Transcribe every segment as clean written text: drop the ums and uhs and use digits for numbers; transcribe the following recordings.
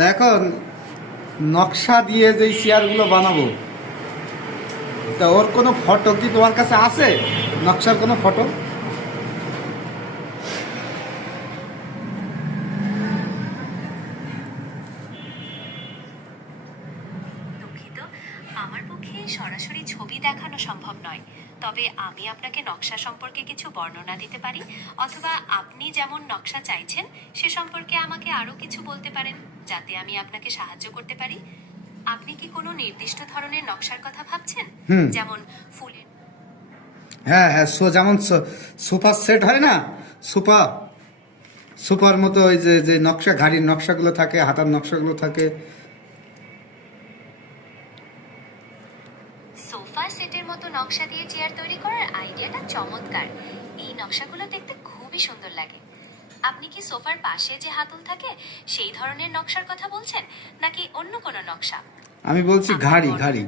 তা এখন নকশা দিয়ে যে চেয়ারগুলো বানাবো, তা ওর কোনো ফটো কি তোমার কাছে আছে? নকশার কোনো ফটো? দুঃখিত, আমার পক্ষে সরাসরি ছবি দেখানো সম্ভব নয়। তবে আমি আপনাকে নকশা সম্পর্কে কিছু বর্ণনা দিতে পারি, অথবা আপনি যেমন নকশা চাইছেন সে সম্পর্কে আমাকে আরো কিছু বলতে পারেন, যাতে আমি আপনাকে সাহায্য করতে পারি। আপনি কি কোনো নির্দিষ্ট ধরনের নকশার কথা ভাবছেন? হুম। যেমন ফুলের? হ্যাঁ হ্যাঁ, যেমন সোফা সেট হয় না, সোফা সোফার মতো ওই যে যে নকশা, ঘাড়ির নকশাগুলো থাকে, হাতার নকশাগুলো থাকে। সোফা সেটের মতো নকশা দিয়ে চেয়ার তৈরি করার আইডিয়াটা চমৎকার। এই নকশাগুলো দেখতে খুবই সুন্দর লাগে। আপনি কি সোফার পাশে যে হাতল থাকে সেই ধরনের নকশার কথা বলছেন, নাকি অন্য কোনো নকশা? আমি বলছি ঘাড়ি ঘাড়ি।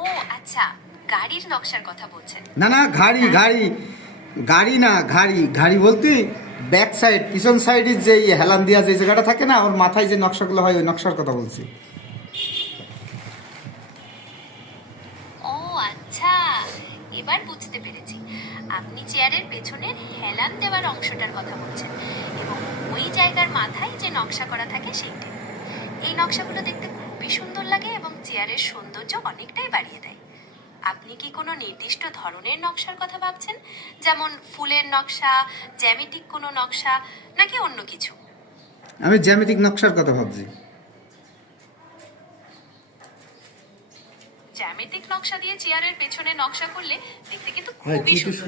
ও আচ্ছা, গাড়ির নকশার কথা বলছেন। না না, ঘাড়ি ঘাড়ি, গাড়ি না, ঘাড়ি। ঘাড়ি বলতে ব্যাক সাইড, পিছন সাইডের যে হেলান দিয়া যে জায়গাটা থাকে না, ওর মাথায় যে নকশাগুলো হয়, ওই নকশার কথা বলছি। ও আচ্ছা, এবার বুঝতে পেরেছি। আপনি চেয়ারের পেছনের হেলান দেওয়ার অংশটার কথা বলছেন, এবং ওই জায়গার মাথায় যে নকশা করা থাকে সেইটা। এই নকশাগুলো দেখতে খুবই সুন্দর লাগে এবং চেয়ারের সৌন্দর্য অনেকটাই বাড়িয়ে দেয়। আপনি কি কোনো নির্দিষ্ট ধরনের নকশার কথা ভাবছেন, যেমন ফুলের নকশা, জ্যামিতিক কোনো নকশা, নাকি অন্য কিছু? আমি জ্যামিতিক নকশার কথা ভাবছি। জ্যামিতিক নকশা দিয়ে চেয়ারের পেছনে নকশা করলে দেখতে কিন্তু হ্যাঁ, খুবই কিন্তু সুন্দর